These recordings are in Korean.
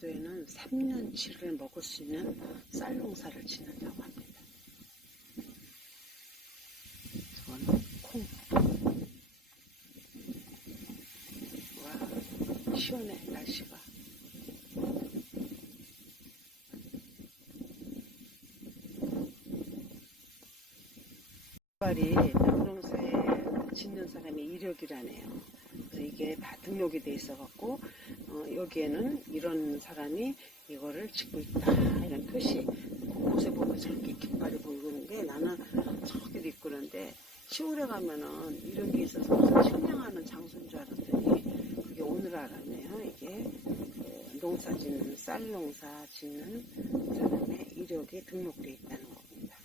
강화도에는 3년치를 먹을 수 있는 쌀 농사를 짓는다고 합니다. 저거는 콩. 와, 시원해, 날씨가. 발이 나무농사에 짓는 사람의 이력이라네요. 그래서 이게 다 등록이 돼 있어갖고 여기에는 이런 사람이 이거를 짓고 있다 이런 표시 곳곳에 보면 저렇게 깃발이 보이는데 나는 저기도 있고 그런데 시골에 가면은 이런 게 있어서 무슨 청량하는 장소인 줄 알았더니 그게 오늘 알았네요. 이게 농사 짓는 쌀 농사 짓는 사람의 이력이 등록돼 있다는 겁니다.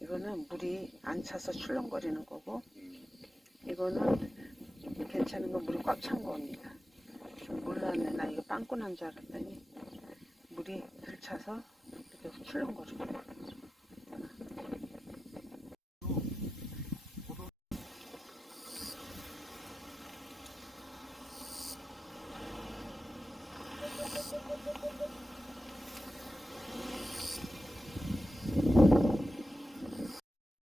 이거는 물이 안 차서 출렁거리는 거고 이거는 괜찮은 건 물이 꽉 찬 겁니다. 몰랐네. 나 이거 빵꾸 난 줄 알았더니 물이 들 차서 이렇게 출렁거리고